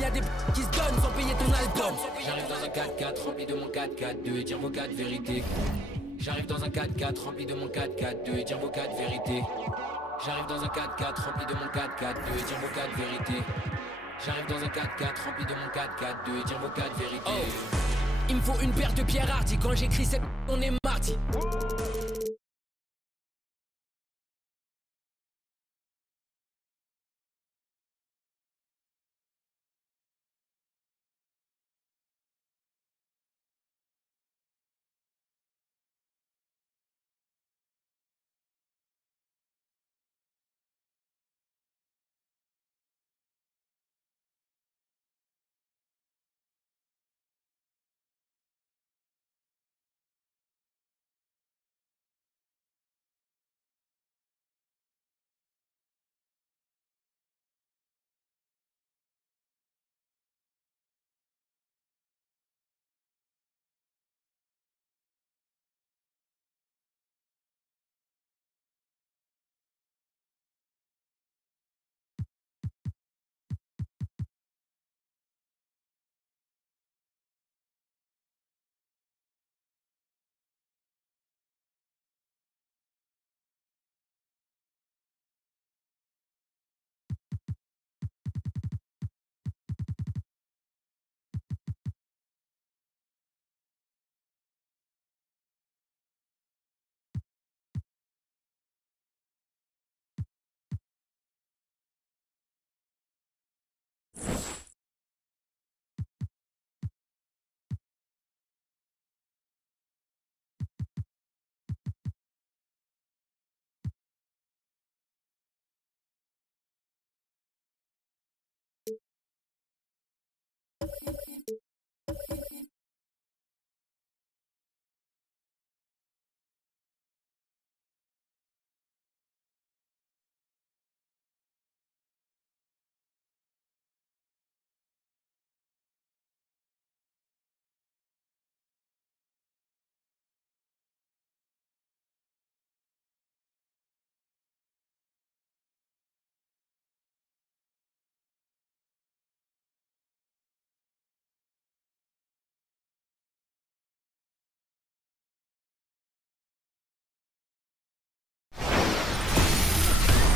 y'a des qui se donnent sans payer ton album. J'arrive dans un 4x4 rempli de mon 4x4 et dire vos 4 vérités. J'arrive dans un 4x4 rempli de mon 4x4 et dire vos 4 vérités. J'arrive dans un 4x4 rempli de mon 4x4 et dire vos 4 vérités. J'arrive dans un 4x4 rempli de mon 4x4 et dire vos 4 vérités. Oh. Il me faut une paire de pierres hardy. Quand j'écris cette on est mardi.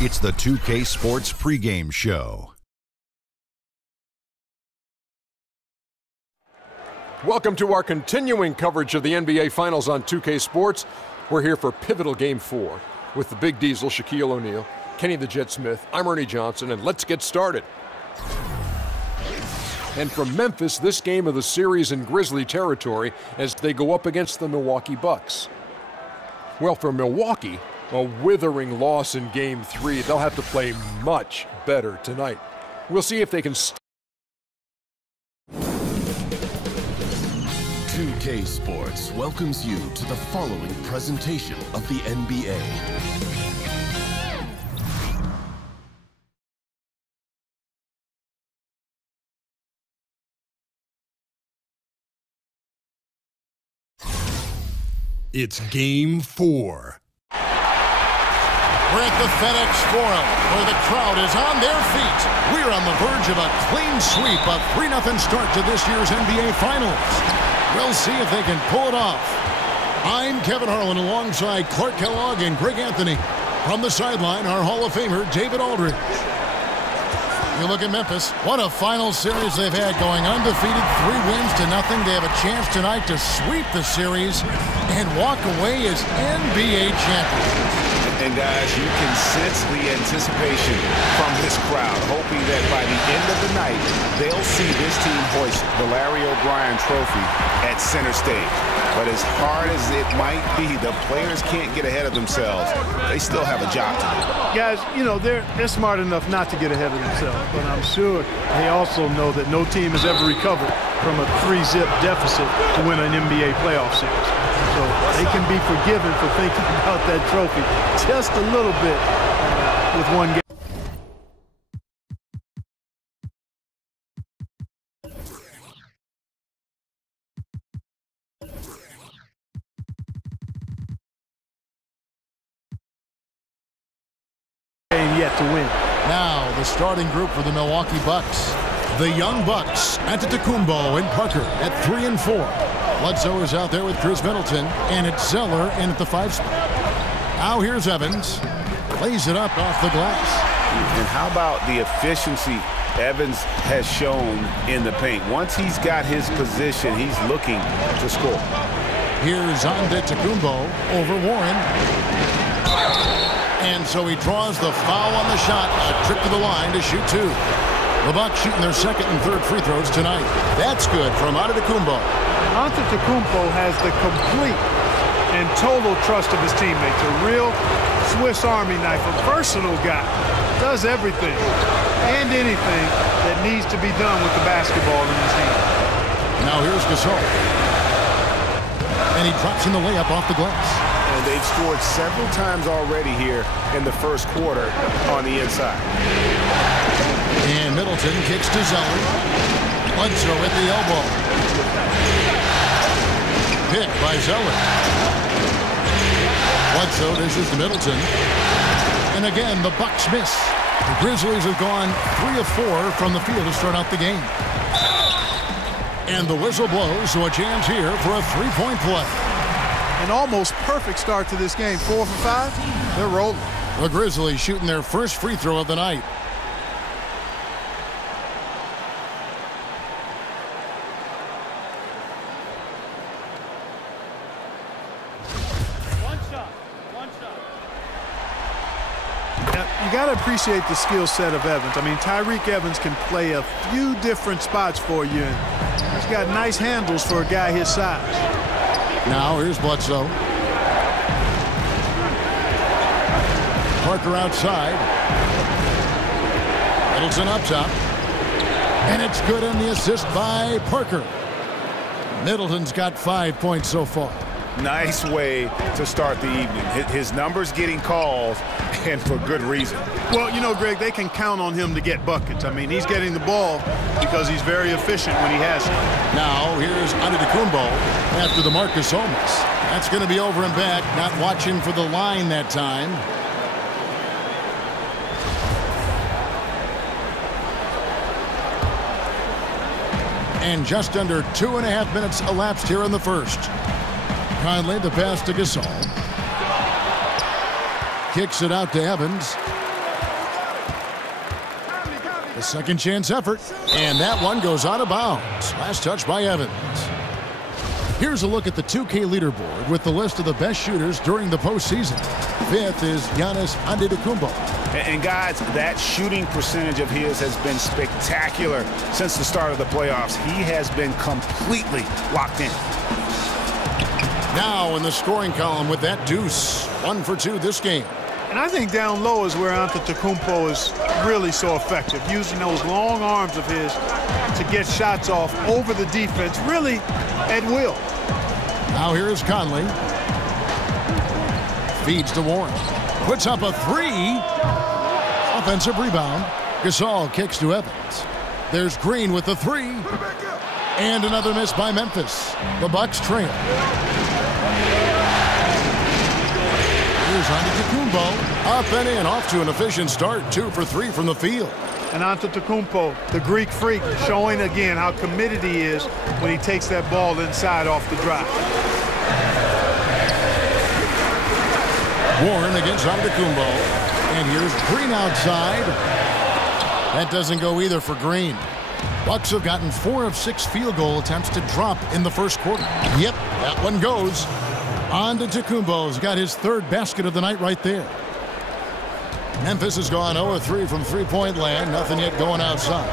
It's the 2K Sports pregame show. Welcome to our continuing coverage of the NBA Finals on 2K Sports. We're here for pivotal Game 4 with the Big Diesel, Shaquille O'Neal, Kenny the Jet Smith, I'm Ernie Johnson, and let's get started. And from Memphis, this game of the series in Grizzly territory as they go up against the Milwaukee Bucks. Well, for Milwaukee, a withering loss in Game 3. They'll have to play much better tonight. We'll see if they can 2K Sports welcomes you to the following presentation of the NBA. It's Game 4. We're at the FedEx Forum, where the crowd is on their feet. We're on the verge of a clean sweep, a 3-0 start to this year's NBA Finals. We'll see if they can pull it off. I'm Kevin Harlan alongside Clark Kellogg and Greg Anthony. From the sideline, our Hall of Famer, David Aldridge. You look at Memphis, what a final series they've had, going undefeated, 3 wins to 0. They have a chance tonight to sweep the series and walk away as NBA champions. And guys, you can sense the anticipation from this crowd, hoping that by the end of the night, they'll see this team hoist the Larry O'Brien Trophy at center stage. But as hard as it might be, the players can't get ahead of themselves. They still have a job to do. Guys, you know, they're smart enough not to get ahead of themselves, but I'm sure they also know that no team has ever recovered from a 3-zip deficit to win an NBA playoff series. So they can be forgiven for thinking about that trophy just a little bit with one game. Yet to win. Now, the starting group for the Milwaukee Bucks. The Young Bucks, Antetokounmpo and Parker at 3 and 4. Bledsoe is out there with Chris Middleton, and it's Zeller in at the 5 spot. Now here's Evans. Plays it up off the glass. And how about the efficiency Evans has shown in the paint? Once he's got his position, he's looking to score. Here's Antetokounmpo over Warren. And so he draws the foul on the shot. A trip to the line to shoot 2. The Bucks shooting their second and third free throws tonight. That's good from Antetokounmpo. Antetokounmpo has the complete and total trust of his teammates. A real Swiss Army knife, a versatile guy. Does everything and anything that needs to be done with the basketball in his hand. Now here's Gasol. And he drops in the layup off the glass. And they've scored several times already here in the first quarter on the inside. And Middleton kicks to Zeller. Bledsoe at the elbow. Pick by Zeller. Bledsoe dishes to Middleton. And again, the Bucks miss. The Grizzlies have gone 3 of 4 from the field to start out the game. And the whistle blows, so a chance here for a 3-point play. An almost perfect start to this game. 4 for 5. They're rolling. The Grizzlies shooting their first free throw of the night. You got to appreciate the skill set of Evans. I mean, Tyreke Evans can play a few different spots for you. And he's got nice handles for a guy his size. Now here's Bledsoe. Parker outside. Middleton up top. And it's good on the assist by Parker. Middleton's got 5 points so far. Nice way to start the evening. His numbers getting called, and for good reason. Well, you know, Greg, they can count on him to get buckets. I mean, he's getting the ball because he's very efficient when he has it. Now, here's Antetokounmpo after the Marcus Holmes. That's going to be over and back, not watching for the line that time. And just under 2.5 minutes elapsed here in the first. Conley, the pass to Gasol. Kicks it out to Evans. The second chance effort. And that one goes out of bounds. Last touch by Evans. Here's a look at the 2K leaderboard with the list of the best shooters during the postseason. 5th is Giannis Antetokounmpo. And guys, that shooting percentage of his has been spectacular since the start of the playoffs. He has been completely locked in. Now in the scoring column with that deuce. 1 for 2 this game. And I think down low is where Antetokounmpo is really so effective, using those long arms of his to get shots off over the defense, really at will. Now here's Conley. Feeds to Warren. Puts up a 3. Offensive rebound. Gasol kicks to Evans. There's Green with the 3. And another miss by Memphis. The Bucks trail. Here's Antetokounmpo. Up and in, off to an efficient start. 2 for 3 from the field. And Antetokounmpo, the Greek freak, showing again how committed he is when he takes that ball inside off the drive. Warren against Antetokounmpo. And here's Green outside. That doesn't go either for Green. Bucks have gotten 4 of 6 field goal attempts to drop in the first quarter. Yep, that one goes. Antetokounmpo's got his 3rd basket of the night right there. Memphis has gone 0 of 3 from three-point land. Nothing yet going outside.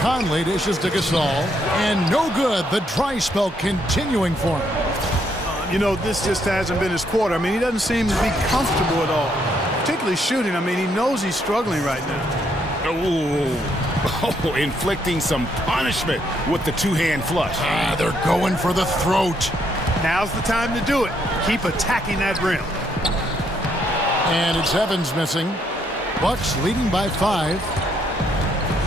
Conley dishes to Gasol. And no good. The dry spell continuing for him. You know, this just hasn't been his quarter. I mean, he doesn't seem to be comfortable at all. Particularly shooting. I mean, he knows he's struggling right now. Oh, inflicting some punishment with the 2-hand flush. They're going for the throat. Now's the time to do it. Keep attacking that rim. And it's Evans missing. Bucks leading by 5.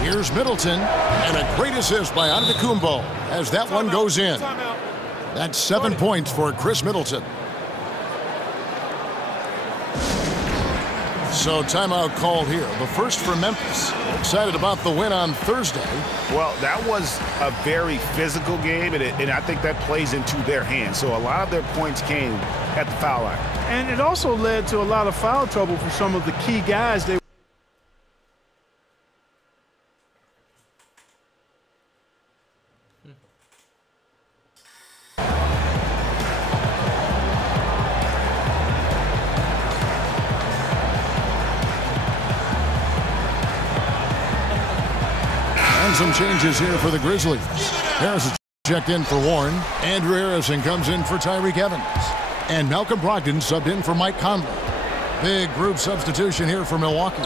Here's Middleton. And a great assist by Antetokounmpo as that one goes in. That's 7 points for Chris Middleton. So timeout called here. The first for Memphis. Excited about the win on Thursday. Well, that was a very physical game, and I think that plays into their hands. So a lot of their points came at the foul line. And it also led to a lot of foul trouble for some of the key guys. Some changes here for the Grizzlies. Harrison checked in for Warren. Andrew Harrison comes in for Tyreek Evans. And Malcolm Brogdon subbed in for Mike Conley. Big group substitution here for Milwaukee.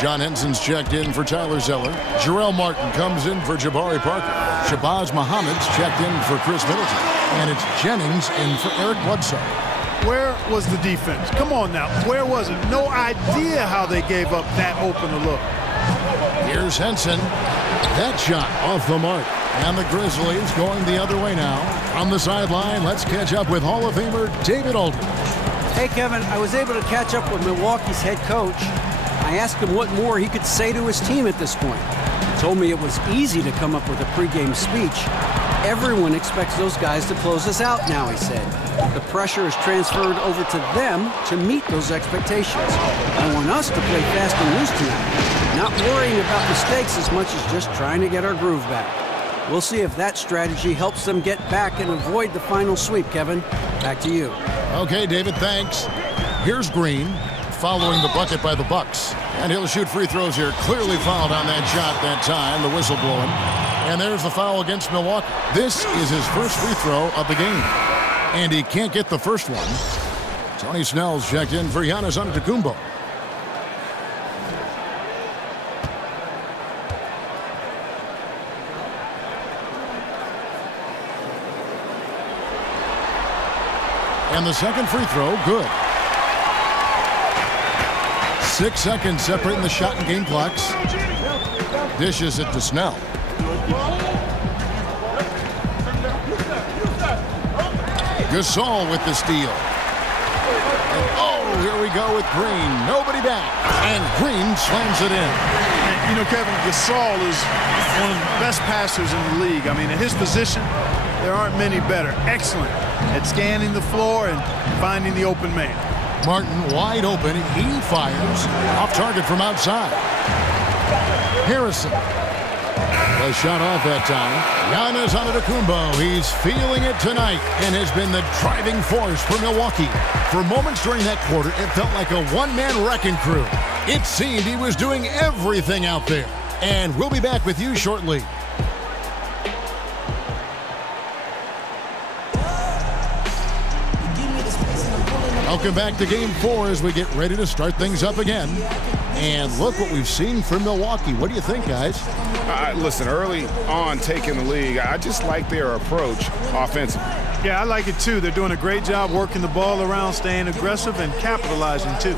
John Henson's checked in for Tyler Zeller. Jarrell Martin comes in for Jabari Parker. Shabazz Muhammad's checked in for Chris Middleton. And it's Jennings in for Eric Bledsoe. Where was the defense? Come on now. Where was it? No idea how they gave up that open a look. Here's Henson. That shot off the mark. And the Grizzlies going the other way now. On the sideline, let's catch up with Hall of Famer David Aldridge. Hey, Kevin, I was able to catch up with Milwaukee's head coach. I asked him what more he could say to his team at this point. He told me it was easy to come up with a pregame speech. Everyone expects those guys to close us out now, he said. The pressure is transferred over to them to meet those expectations. I want us to play fast and loose tonight, not worrying about mistakes as much as just trying to get our groove back. We'll see if that strategy helps them get back and avoid the final sweep, Kevin. Back to you. Okay, David, thanks. Here's Green, following the bucket by the Bucks. And he'll shoot free throws here. Clearly fouled on that shot that time, the whistle blowing. And there's the foul against Milwaukee. This is his first free throw of the game. And he can't get the first one. Tony Snell's checked in for Giannis Antetokounmpo. And the second free throw, good. 6 seconds separating the shot and game clocks. Dishes it to Snell. Gasol with the steal. And oh, here we go with Green. Nobody back. And Green slams it in. And, you know, Kevin, Gasol is one of the best passers in the league. I mean, at his position, there aren't many better. Excellent at scanning the floor and finding the open man. Martin wide open. He fires. Off target from outside. Harrison. The shot off that time. Giannis Antetokounmpo. He's feeling it tonight and has been the driving force for Milwaukee. For moments during that quarter, it felt like a one-man wrecking crew. It seemed he was doing everything out there. And we'll be back with you shortly. Welcome back to Game 4 as we get ready to start things up again. And look what we've seen from Milwaukee. What do you think, guys? Listen, early on taking the league, I just like their approach offensively. Yeah, I like it too. They're doing a great job working the ball around, staying aggressive, and capitalizing too.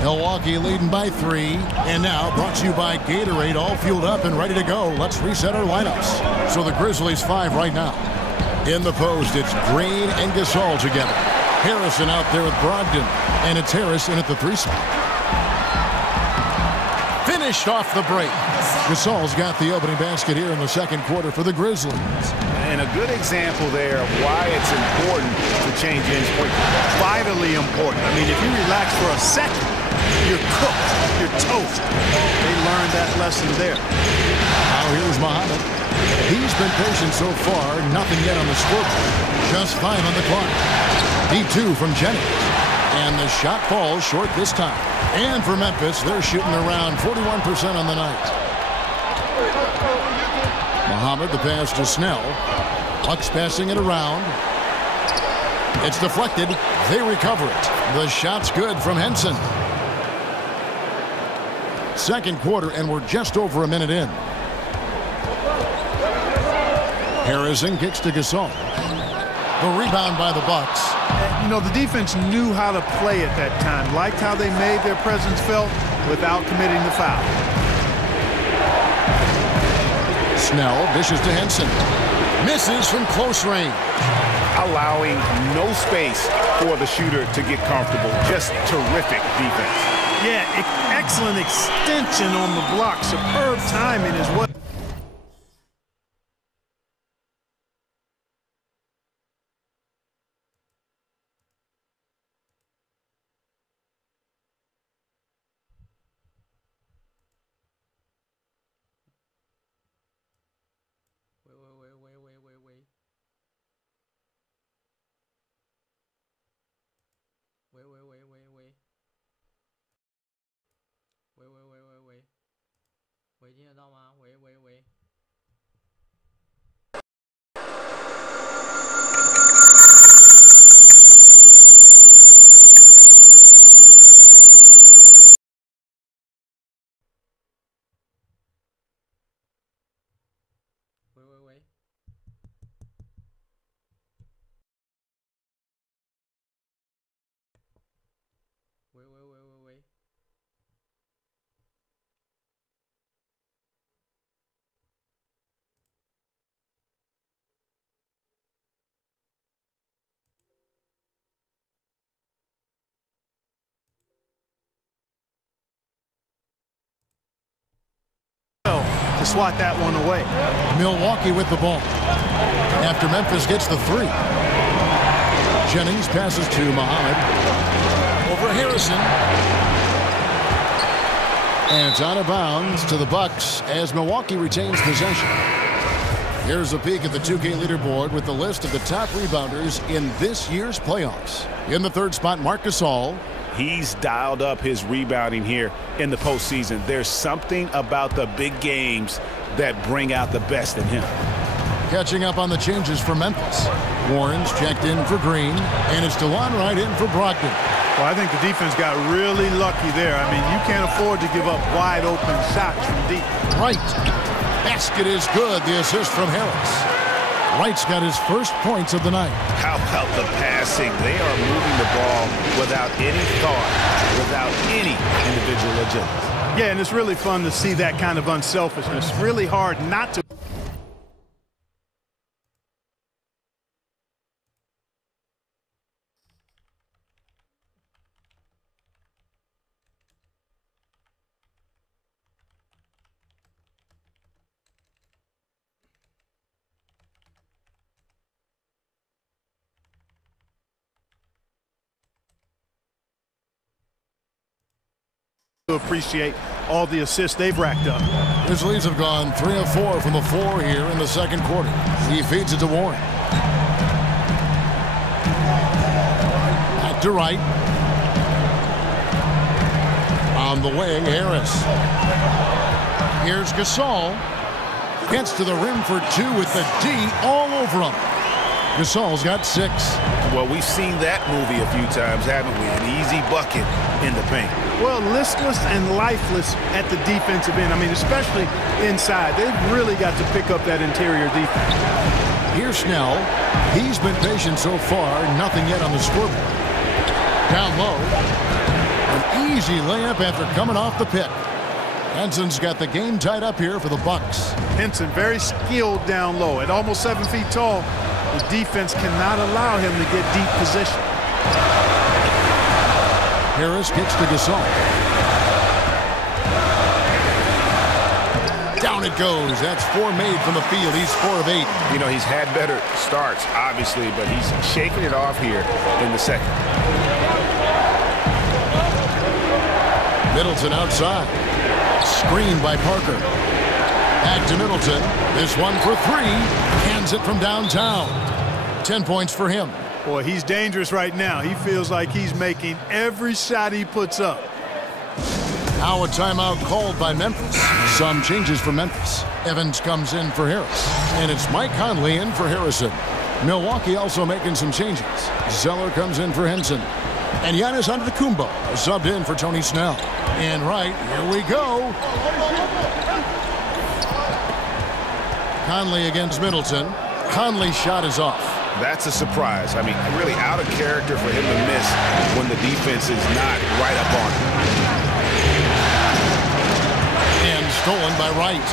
Milwaukee leading by 3. And now brought to you by Gatorade, all fueled up and ready to go. Let's reset our lineups. So the Grizzlies 5 right now. In the post, it's Green and Gasol together. Harrison out there with Brogdon. And it's Harrison at the 3 spot. Finished off the break. Gasol's got the opening basket here in the second quarter for the Grizzlies. And a good example there of why it's important to change ends quickly. Vitally important. I mean, if you relax for a second, you're cooked. You're toast. They learned that lesson there. Now here's Muhammad. He's been patient so far. Nothing yet on the scoreboard. Just 5 on the clock. D2 from Jennings. And the shot falls short this time. And for Memphis, they're shooting around 41% on the night. Muhammad, the pass to Snell. Bucks passing it around. It's deflected. They recover it. The shot's good from Henson. Second quarter, and we're just over a minute in. Harrison kicks to Gasol. The rebound by the Bucks. You know, the defense knew how to play at that time. Liked how they made their presence felt without committing the foul. Snell dishes to Henson. Misses from close range. Allowing no space for the shooter to get comfortable. Just terrific defense. Yeah, excellent extension on the block. Superb timing as well. To swat that one away. Milwaukee with the ball. After Memphis gets the three. Jennings passes to Muhammad. Over Harrison. And it's out of bounds to the Bucks as Milwaukee retains possession. Here's a peek at the 2K leaderboard with the list of the top rebounders in this year's playoffs. In the third spot, Marc Gasol. He's dialed up his rebounding here in the postseason. There's something about the big games that bring out the best in him. Catching up on the changes for Memphis. Warren's checked in for Green, and it's DeLon Wright in for Brogdon. Well, I think the defense got really lucky there. I mean, you can't afford to give up wide open shots from deep. Wright. Basket is good. The assist from Harris. Wright's got his first points of the night. How about the passing? They are moving the ball without any thought, without any individual agenda. Yeah, and it's really fun to see that kind of unselfishness. Really hard not to. Appreciate all the assists they've racked up. Grizzlies have gone 3 of 4 from the floor here in the second quarter. He feeds it to Warren. Back to Wright. On the wing, Harris. Here's Gasol. Gets to the rim for 2 with the D all over him. Gasol's got 6. Well, we've seen that movie a few times, haven't we? An easy bucket in the paint. Well, listless and lifeless at the defensive end. I mean, especially inside. They've really got to pick up that interior defense. Here's Snell. He's been patient so far. Nothing yet on the scoreboard. Down low. An easy layup after coming off the pick. Henson's got the game tied up here for the Bucks. Henson very skilled down low. At almost 7 feet tall, the defense cannot allow him to get deep position. Harris kicks to Gasol. Down it goes. That's 4 made from the field. He's 4 of 8. You know, he's had better starts, obviously, but he's shaking it off here in the second. Middleton outside. Screened by Parker. Back to Middleton. This one for 3. Hands it from downtown. 10 points for him. Boy, he's dangerous right now. He feels like he's making every shot he puts up. Now a timeout called by Memphis. Some changes for Memphis. Evans comes in for Harris. And it's Mike Conley in for Harrison. Milwaukee also making some changes. Zeller comes in for Henson. And Giannis Antetokounmpo subbed in for Tony Snell. And right, here we go. Conley against Middleton. Conley's shot is off. That's a surprise. I mean, really out of character for him to miss when the defense is not right up on him. And stolen by Wright.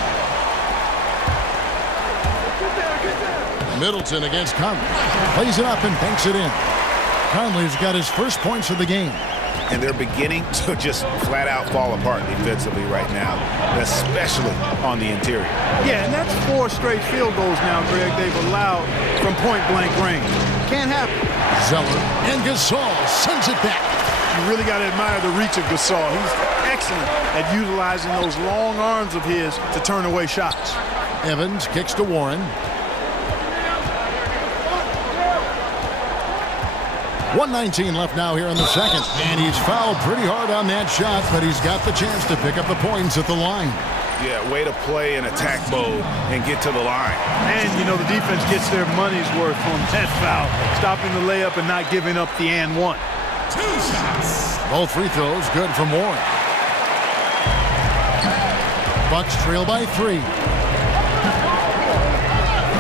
Middleton against Conley. Plays it up and banks it in. Conley's got his first points of the game. And they're beginning to just flat out fall apart defensively right now, especially on the interior. Yeah, and that's 4 straight field goals now, Greg, they've allowed from point-blank range. Can't happen. Zeller and Gasol sends it back. You really got to admire the reach of Gasol. He's excellent at utilizing those long arms of his to turn away shots. Evans kicks to Warren. 1:19 left now here in the second. And he's fouled pretty hard on that shot, but he's got the chance to pick up the points at the line. Yeah, way to play in attack mode and get to the line. And, you know, the defense gets their money's worth on that foul, stopping the layup and not giving up the and one. 2 shots. Both free throws good from Warren. Bucks trail by 3.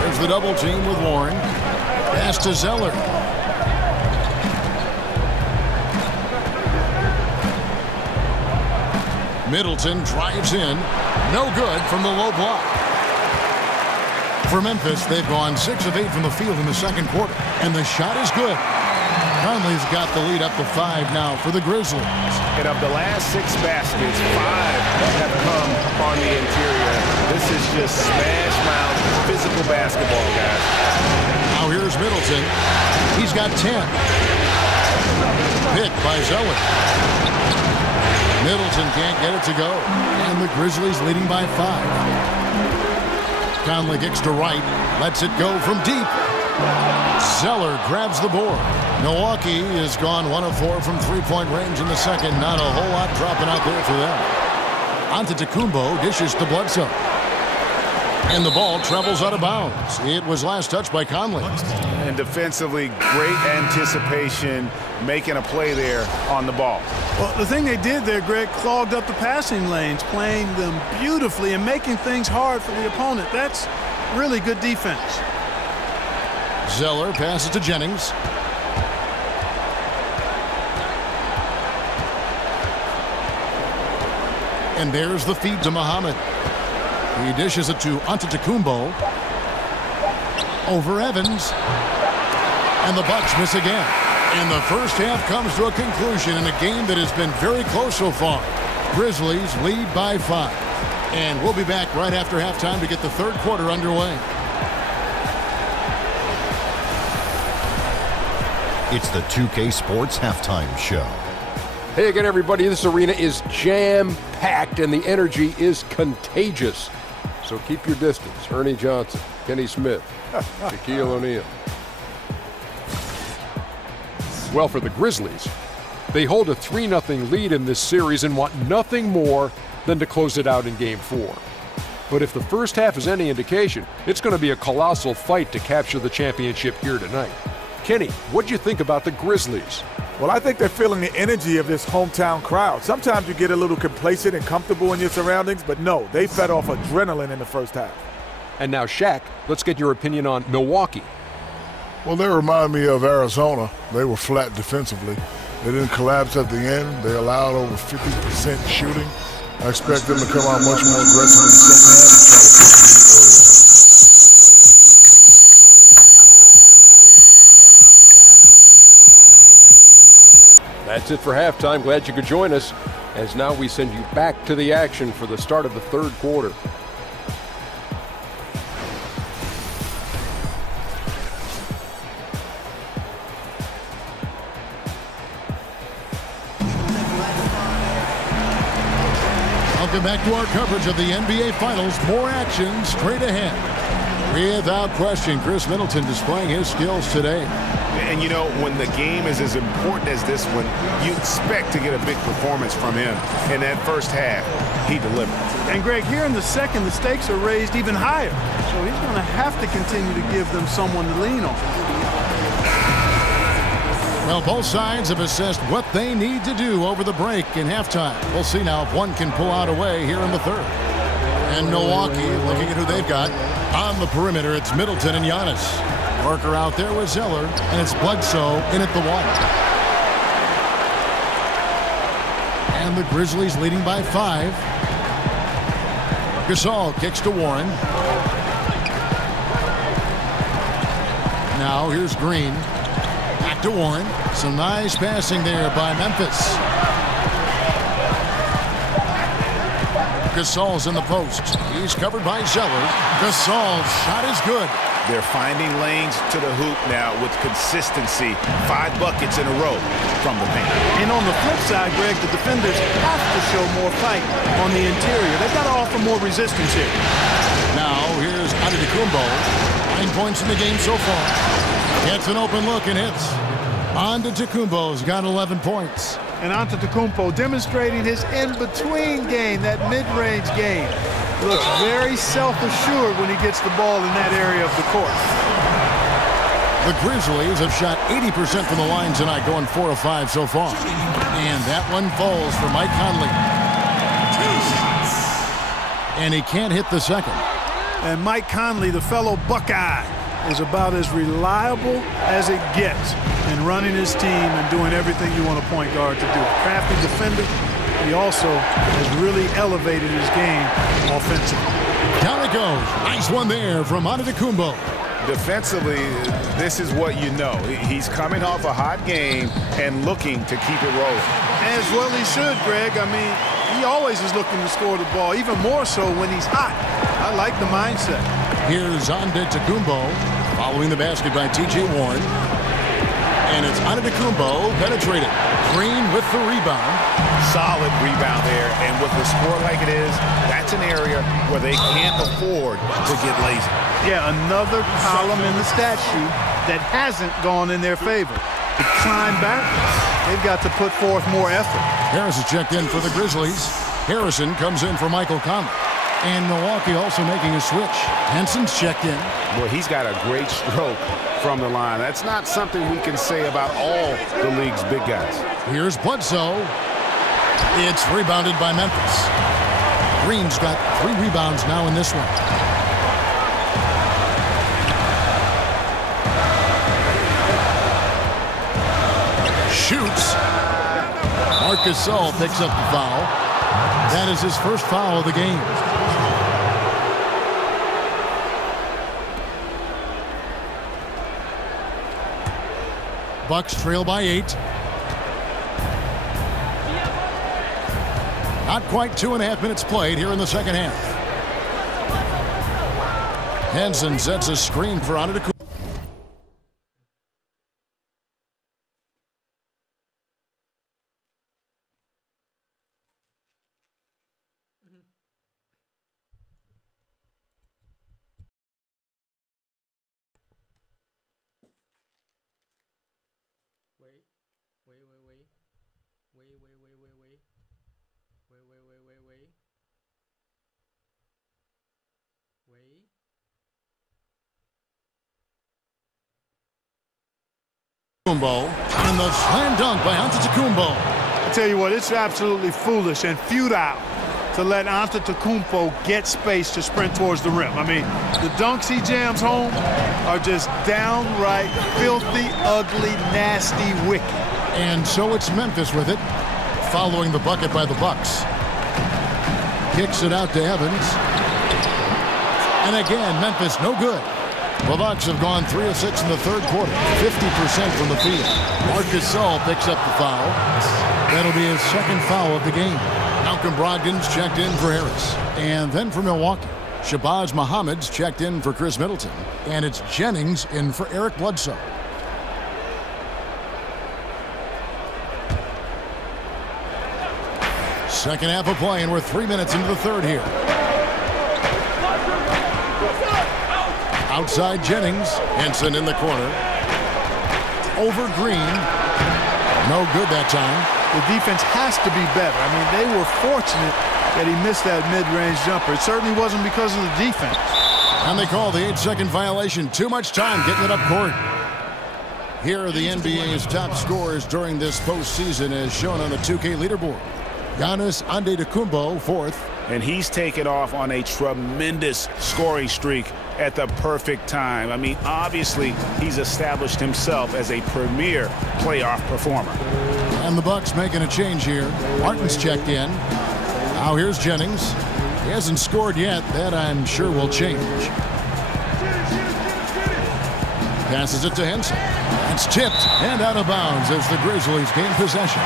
There's the double team with Warren. Pass to Zeller. Middleton drives in. No good from the low block. For Memphis, they've gone 6 of 8 from the field in the second quarter, and the shot is good. Conley's got the lead up to 5 now for the Grizzlies. And of the last 6 baskets, 5 have come on the interior. This is just smash mouth physical basketball, guys. Now here's Middleton. He's got 10. Picked by Zeller. Middleton can't get it to go. And the Grizzlies leading by 5. Conley kicks to right. Lets it go from deep. Zeller grabs the board. Milwaukee has gone 1 of 4 from 3-point range in the second. Not a whole lot dropping out there for them. Antetokounmpo dishes to Bledsoe. And the ball travels out of bounds. It was last touched by Conley. And defensively, great anticipation, making a play there on the ball. Well, the thing they did there, Greg, clogged up the passing lanes, playing them beautifully and making things hard for the opponent. That's really good defense. Zeller passes to Jennings. And there's the feed to Muhammad. He dishes it to Antetokounmpo. Over Evans. And the Bucks miss again. And the first half comes to a conclusion in a game that has been very close so far. Grizzlies lead by 5. And we'll be back right after halftime to get the third quarter underway. It's the 2K Sports Halftime Show. Hey again, everybody. This arena is jam-packed and the energy is contagious. So keep your distance. Ernie Johnson, Kenny Smith, Shaquille O'Neal. Well, for the Grizzlies, they hold a 3-0 lead in this series and want nothing more than to close it out in Game 4. But if the first half is any indication, it's going to be a colossal fight to capture the championship here tonight. Kenny, what do you think about the Grizzlies? Well, I think they're feeling the energy of this hometown crowd. Sometimes you get a little complacent and comfortable in your surroundings, but no, they fed off adrenaline in the first half. And now, Shaq, let's get your opinion on Milwaukee. Well, they remind me of Arizona. They were flat defensively. They didn't collapse at the end. They allowed over 50% shooting. I expect them to come out much more aggressive in the second half and try to push the lead early on. That's it for halftime. Glad you could join us, as now we send you back to the action for the start of the third quarter. Welcome back to our coverage of the NBA Finals. More action straight ahead. Without question, Chris Middleton displaying his skills today. And, you know, when the game is as important as this one, you expect to get a big performance from him. In that first half, he delivered. And, Greg, here in the second, the stakes are raised even higher. So he's going to have to continue to give them someone to lean on. Well, both sides have assessed what they need to do over the break in halftime. We'll see now if one can pull out a way here in the third. And Milwaukee, looking at who they've got. On the perimeter, it's Middleton and Giannis. Parker out there with Zeller, and it's Bledsoe in at the 1. And the Grizzlies leading by 5. Gasol kicks to Warren. Now here's Green. Back to Warren. Some nice passing there by Memphis. Gasol's in the post. He's covered by Zeller. Gasol's shot is good. They're finding lanes to the hoop now with consistency. 5 buckets in a row from the paint. And on the flip side, Greg, the defenders have to show more fight on the interior. They've got to offer more resistance here. Now here's Antetokounmpo. 9 points in the game so far. Gets an open look and hits. Antetokounmpo's got 11 points. And Antetokounmpo demonstrating his in-between game, that mid-range game. Looks very self-assured when he gets the ball in that area of the court. The Grizzlies have shot 80% from the line tonight, going 4 of 5 so far. And that one falls for Mike Conley. And he can't hit the second. And Mike Conley, the fellow Buckeye, is about as reliable as it gets in running his team and doing everything you want a point guard to do. Crafty defender. He also has really elevated his game offensively. Down it goes. Nice one there from Antetokounmpo. Defensively, this is what you know. He's coming off a hot game and looking to keep it rolling. As well he should, Greg. I mean, he always is looking to score the ball, even more so when he's hot. I like the mindset. Here's Antetokounmpo following the basket by T.J. Warren. And it's Antetokounmpo penetrated. Green with the rebound. Solid rebound there. And with the score like it is, that's an area where they can't afford to get lazy. Yeah, another column in the stat sheet that hasn't gone in their favor. To climb back, they've got to put forth more effort. Harris is checked in for the Grizzlies. Harrison comes in for Michael Conley. And Milwaukee also making a switch. Henson's checked in. Boy, he's got a great stroke from the line. That's not something we can say about all the league's big guys. Here's Bledsoe. It's rebounded by Memphis. Green's got 3 rebounds now in this one. Shoots. Marc Gasol picks up the foul. That is his first foul of the game. Bucks trail by 8. Not quite 2.5 minutes played here in the second half. Henson sets a screen for Antetokounmpo. And the slam dunk by Antetokounmpo. I tell you what, it's absolutely foolish and futile to let Antetokounmpo get space to sprint towards the rim. I mean, the dunks he jams home are just downright filthy, ugly, nasty, wicked. And so it's Memphis with it, following the bucket by the Bucks. Kicks it out to Evans. And again, Memphis no good. The Bucks have gone 3 of 6 in the third quarter, 50% from the field. Marc Gasol picks up the foul. That'll be his second foul of the game. Malcolm Brogdon's checked in for Harris. And then for Milwaukee, Shabazz Muhammad's checked in for Chris Middleton. And it's Jennings in for Eric Bledsoe. Second half of play, and we're 3 minutes into the third here. Outside Jennings. Henson in the corner. Over Green. No good that time. The defense has to be better. I mean, they were fortunate that he missed that mid-range jumper. It certainly wasn't because of the defense. And they call the 8-second violation. Too much time getting it up court. Here are the NBA's top scorers during this postseason as shown on the 2K leaderboard. Giannis Antetokounmpo, 4th. And he's taken off on a tremendous scoring streak at the perfect time. I mean, obviously, he's established himself as a premier playoff performer. And the Bucks making a change here. Martin's checked in. Now here's Jennings. He hasn't scored yet. That I'm sure will change. Passes it to Henson. It's tipped and out of bounds as the Grizzlies gain possession.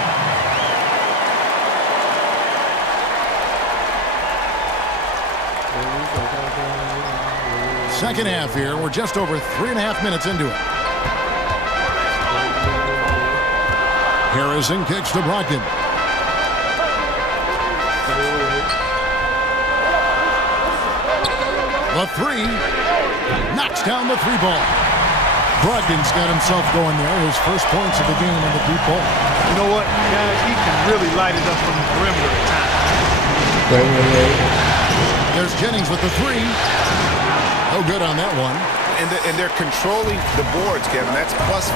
Second half here. We're just over 3.5 minutes into it. Harrison kicks to Brogdon. The three. Knocks down the three ball. Brogdon's got himself going there. His first points of the game on the deep ball. You know what, guys? He can really light it up from the perimeter at times. There's Jennings with the three. No good on that one. And they're controlling the boards, Kevin. That's +5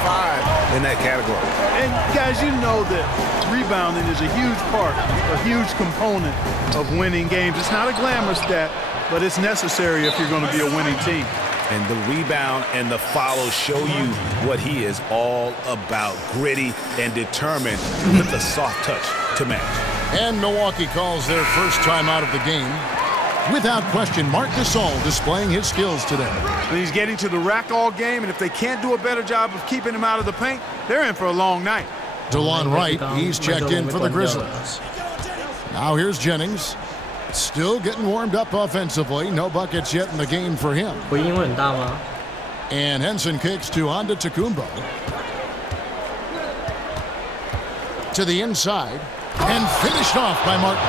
in that category. And, guys, you know that rebounding is a huge part, a huge component of winning games. It's not a glamorous stat, but it's necessary if you're going to be a winning team. And the rebound and the follow show you what he is all about. Gritty and determined with a soft touch to match. And Milwaukee calls their first time out of the game. Without question, Marc Gasol displaying his skills today. He's getting to the rack all game, and if they can't do a better job of keeping him out of the paint, they're in for a long night. DeLon Wright, he's checked in for the Grizzlies. Now here's Jennings. Still getting warmed up offensively. No buckets yet in the game for him. And Henson kicks to Antetokounmpo. To the inside. And finished off by Martin.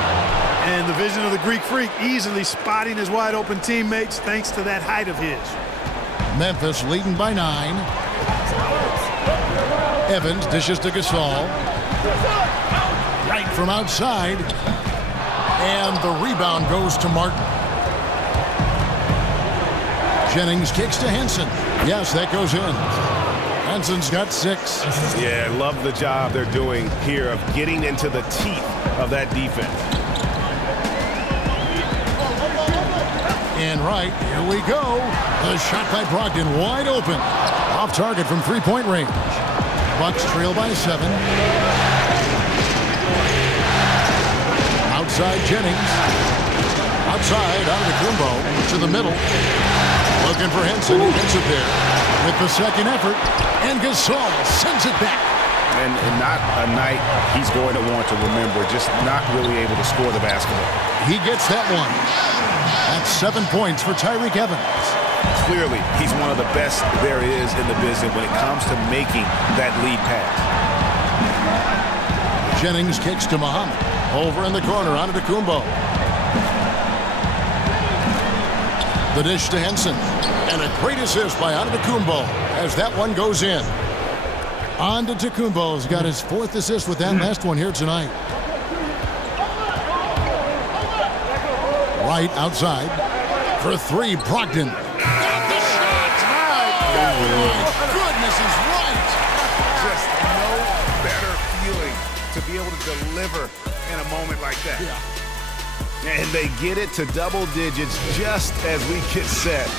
And the vision of the Greek Freak easily spotting his wide open teammates thanks to that height of his. Memphis leading by 9. Evans dishes to Gasol. Right from outside. And the rebound goes to Martin. Jennings kicks to Henson. Yes, that goes in. Henson's got 6. Yeah, I love the job they're doing here of getting into the teeth of that defense. And right, here we go. The shot by Brogdon wide open. Off target from three-point range. Bucks trail by 7. Outside Jennings. Outside, Antetokounmpo to the middle. Looking for Henson. He gets it there with the second effort. And Gasol sends it back. And not a night he's going to want to remember. Just not really able to score the basketball. He gets that one. That's 7 points for Tyreke Evans. Clearly, he's one of the best there is in the business when it comes to making that lead pass. Jennings kicks to Muhammad. Over in the corner, Antetokounmpo. The dish to Henson. And a great assist by Antetokounmpo as that one goes in. Antetokounmpo's got his 4th assist with that last one here tonight. Right outside for 3, Brogdon. Got the shot! Oh, my goodness, he's right! Just no better feeling to be able to deliver in a moment like that. Yeah. And they get it to double digits just as we get set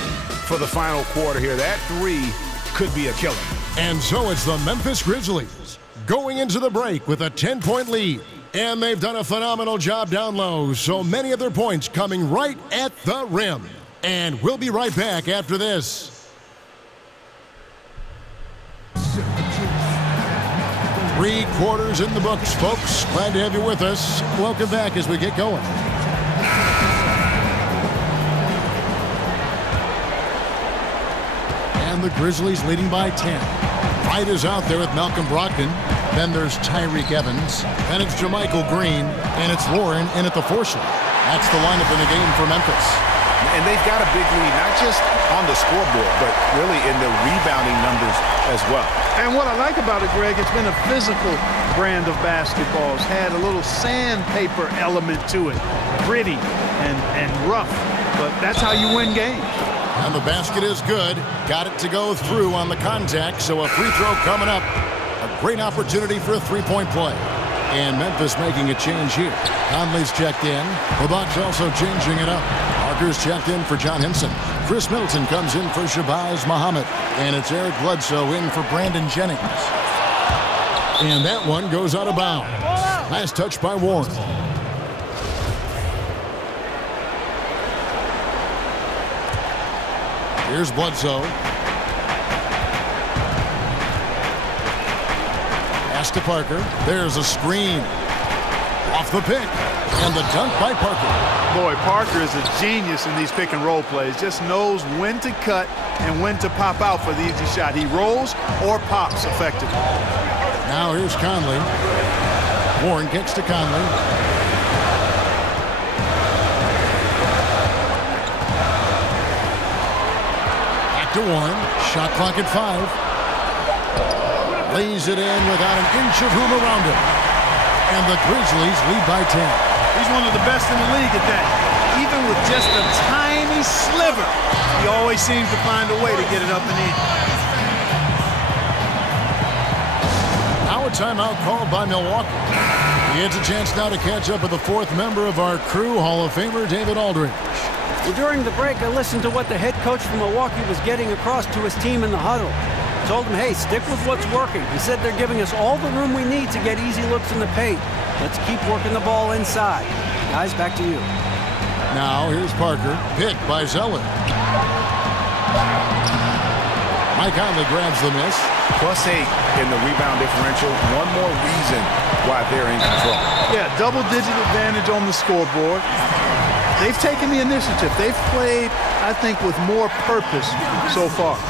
for the final quarter here. That 3 could be a killer. And so it's the Memphis Grizzlies going into the break with a 10-point lead. And they've done a phenomenal job down low, so many of their points coming right at the rim. And we'll be right back after this. 3 quarters in the books, folks. Glad to have you with us. Welcome back as we get going. And the Grizzlies leading by 10. Wright is out there with Malcolm Brogdon. Then there's Tyreke Evans. Then it's JaMychal Green. And it's Warren in at the 4 slot. That's the lineup in the game for Memphis. And they've got a big lead, not just on the scoreboard, but really in the rebounding numbers as well. And what I like about it, Greg, it's been a physical brand of basketball. It's had a little sandpaper element to it. Gritty and rough. But that's how you win games. And the basket is good. Got it to go through on the contact, so a free throw coming up. A great opportunity for a three-point play. And Memphis making a change here. Conley's checked in. The Bucks also changing it up. Parker's checked in for John Henson. Chris Middleton comes in for Shabazz Muhammad. And it's Eric Bledsoe in for Brandon Jennings. And that one goes out of bounds. Last touch by Warren. Here's Bledsoe. Pass to Parker. There's a screen. Off the pick. And the dunk by Parker. Boy, Parker is a genius in these pick and roll plays. Just knows when to cut and when to pop out for the easy shot. He rolls or pops effectively. Now here's Conley. Warren kicks to Conley. Back to Warren. Shot clock at 5. Lays it in without an inch of room around him. And the Grizzlies lead by 10. He's one of the best in the league at that. Even with just a tiny sliver, he always seems to find a way to get it up and in. Now a timeout called by Milwaukee. He gets a chance now to catch up with the 4th member of our crew, Hall of Famer David Aldridge. Well, during the break, I listened to what the head coach from Milwaukee was getting across to his team in the huddle. Told him, hey, stick with what's working. He said they're giving us all the room we need to get easy looks in the paint. Let's keep working the ball inside. Guys, back to you. Now here's Parker, picked by Zeller. Mike Conley grabs the miss. +8 in the rebound differential. One more reason why they're in control. Yeah, double-digit advantage on the scoreboard. They've taken the initiative. They've played, I think, with more purpose so far.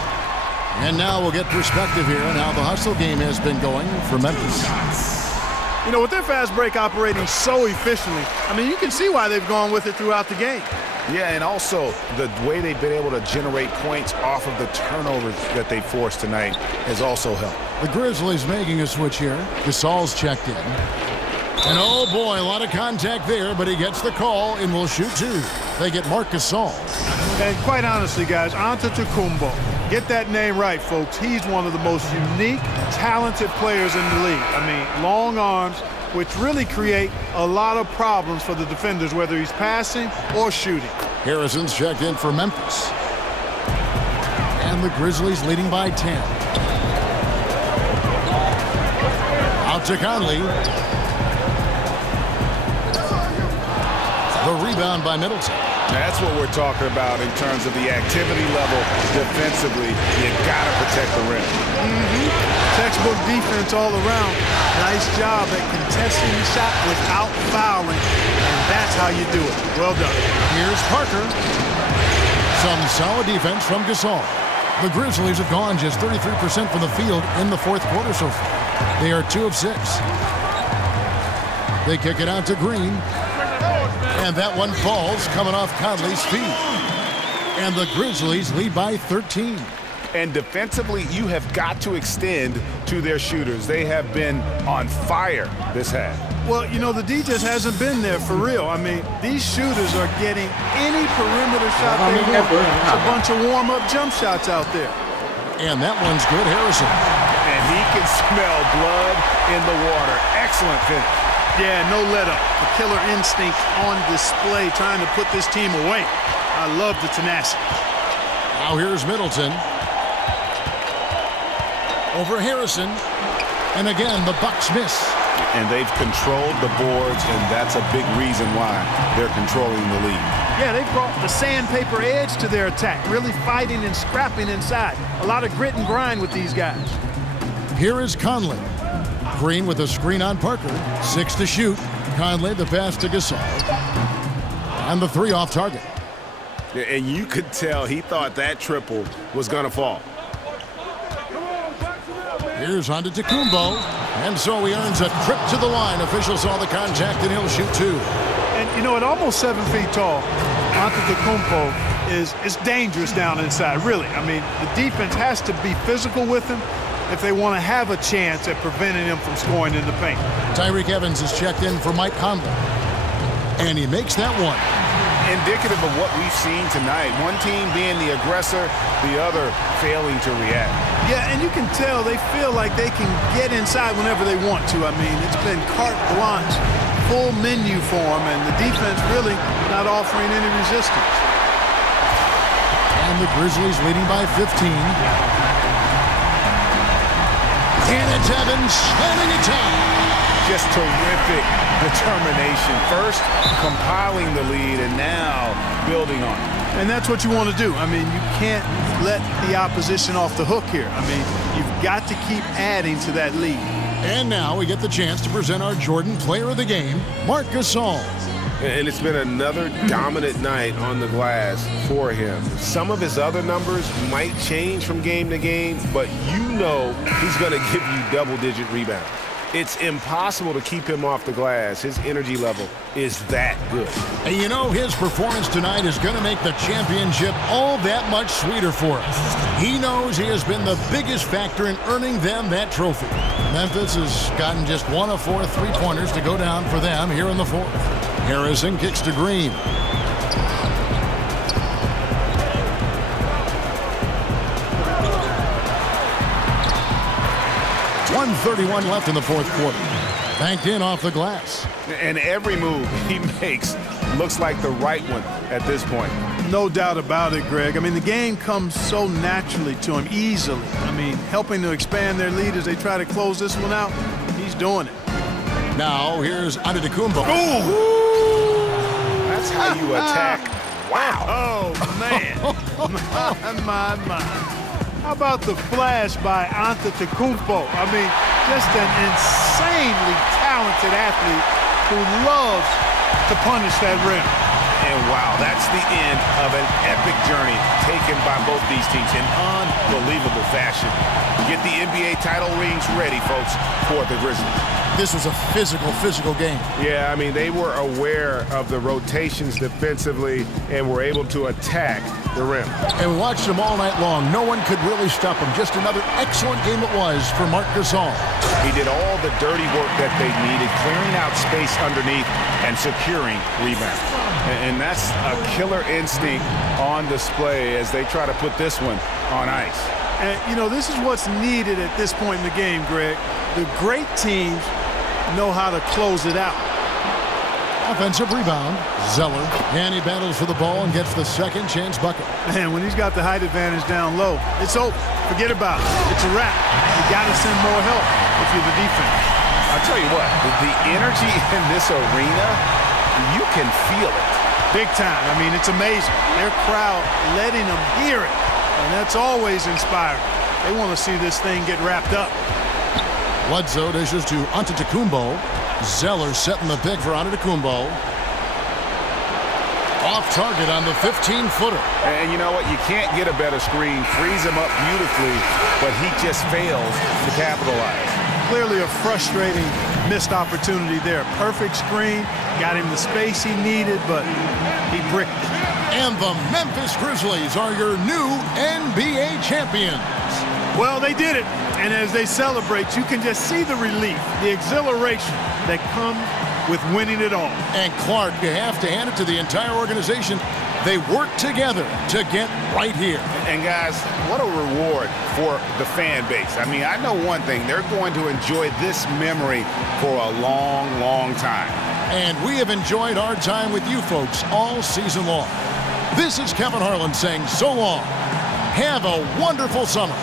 And now we'll get perspective here on how the hustle game has been going for Memphis. You know, with their fast break operating so efficiently, I mean, you can see why they've gone with it throughout the game. Yeah, and also the way they've been able to generate points off of the turnovers that they forced tonight has also helped. The Grizzlies making a switch here. Gasol's checked in. And oh boy, a lot of contact there, but he gets the call and will shoot 2. They get Marc Gasol. And quite honestly, guys, Antetokounmpo, get that name right, folks. He's one of the most unique, talented players in the league. I mean, long arms, which really create a lot of problems for the defenders, whether he's passing or shooting. Harrison's checked in for Memphis. And the Grizzlies leading by 10. Out to Conley. The rebound by Middleton. That's what we're talking about in terms of the activity level defensively. You got to protect the rim. Textbook defense all around. Nice job at contesting the shot without fouling, and that's how you do it. Well done. Here's Parker. Some solid defense from Gasol. The Grizzlies have gone just 33% from the field in the 4th quarter so far. They are 2 of 6. They kick it out to Green. And that one falls coming off Conley's feet. And the Grizzlies lead by 13. And defensively, you have got to extend to their shooters. They have been on fire this half. Well, you know, the D just hasn't been there for real. I mean, these shooters are getting any perimeter shot they want. It's a bunch of warm-up jump shots out there. And that one's good, Harrison. And he can smell blood in the water. Excellent finish. Yeah, no let-up. The killer instinct on display, trying to put this team away. I love the tenacity. Now here's Middleton. Over Harrison. And again, the Bucks miss. And they've controlled the boards, and that's a big reason why they're controlling the lead. Yeah, they've brought the sandpaper edge to their attack, really fighting and scrapping inside. A lot of grit and grind with these guys. Here is Conley. Green with a screen on Parker. 6 to shoot. Conley, the pass to Gasol. And the 3 off target. And you could tell he thought that triple was going to fall. Here's Antetokounmpo. And so he earns a trip to the line. Official saw the contact, and he'll shoot 2. And, you know, at almost 7 feet tall, Antetokounmpo is dangerous down inside, really. I mean, the defense has to be physical with him if they want to have a chance at preventing him from scoring in the paint. Tyreek Evans is checked in for Mike Conley. And he makes that one. Indicative of what we've seen tonight. One team being the aggressor, the other failing to react. Yeah, and you can tell they feel like they can get inside whenever they want to. I mean, it's been carte blanche, full menu for them, and the defense really not offering any resistance. And the Grizzlies leading by 15. And it's Evans slamming it down. Just terrific determination. First, compiling the lead, and now building on it. And that's what you want to do. I mean, you can't let the opposition off the hook here. I mean, you've got to keep adding to that lead. And now we get the chance to present our Jordan Player of the Game, Marc Gasol. And it's been another dominant night on the glass for him. Some of his other numbers might change from game to game, but you know he's going to give you double-digit rebounds. It's impossible to keep him off the glass. His energy level is that good. And you know his performance tonight is going to make the championship all that much sweeter for us. He knows he has been the biggest factor in earning them that trophy. Memphis has gotten just 1 of 4 3-pointers to go down for them here in the fourth. Harrison kicks to Green. 1:31 left in the fourth quarter. Banked in off the glass. And every move he makes looks like the right one at this point. No doubt about it, Greg. I mean, the game comes so naturally to him, easily. I mean, helping to expand their lead as they try to close this one out, he's doing it. Now, here's Antetokounmpo. Ooh! That's how you attack. Wow. Oh, man. my. How about the flash by Antetokounmpo? I mean, just an insanely talented athlete who loves to punish that rim. And wow, that's the end of an epic journey taken by both these teams in unbelievable fashion. Get the NBA title rings ready, folks, for the Grizzlies. This was a physical game. Yeah, I mean, they were aware of the rotations defensively and were able to attack the rim. And we watched them all night long. No one could really stop them. Just another excellent game it was for Marc Gasol. He did all the dirty work that they needed, clearing out space underneath and securing rebounds. And that's a killer instinct on display as they try to put this one on ice. And, you know, this is what's needed at this point in the game, Greg. The great teams know how to close it out. Offensive rebound. Zeller. And he battles for the ball and gets the second chance bucket. Man, when he's got the height advantage down low, it's over. Forget about it. It's a wrap. You got to send more help if you're the defense. I'll tell you what, the energy in this arena, you can feel it. Big time. I mean, it's amazing. Their crowd letting them hear it. And that's always inspiring. They want to see this thing get wrapped up. Bledsoe dishes to Antetokounmpo. Zeller setting the pick for Antetokounmpo. Off target on the 15-footer. And you know what? You can't get a better screen. Frees him up beautifully, but he just fails to capitalize. Clearly a frustrating missed opportunity there. Perfect screen. Got him the space he needed, but he bricked it. And the Memphis Grizzlies are your new NBA champions. Well, they did it. And as they celebrate, you can just see the relief, the exhilaration that comes with winning it all. And Clark, you have to hand it to the entire organization. They work together to get right here. And guys, what a reward for the fan base. I mean, I know one thing. They're going to enjoy this memory for a long, long time. And we have enjoyed our time with you folks all season long. This is Kevin Harlan saying so long. Have a wonderful summer.